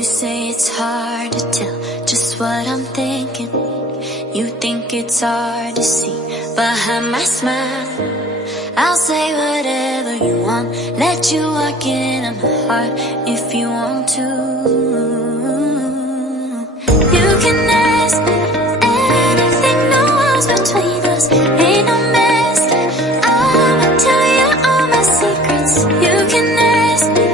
You say it's hard to tell just what I'm thinking. You think it's hard to see behind my smile. I'll say whatever you want, let you walk into my heart if you want to. You can ask me anything, no walls between us, ain't no mess. I'ma tell you all my secrets. You can ask me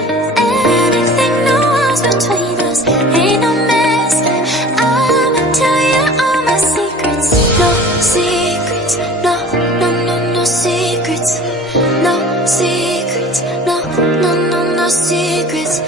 anything, no walls between us, ain't no mess. I'ma tell you all my secrets. No secrets, no, no, no, no secrets. No secrets, no, no, no, no secrets.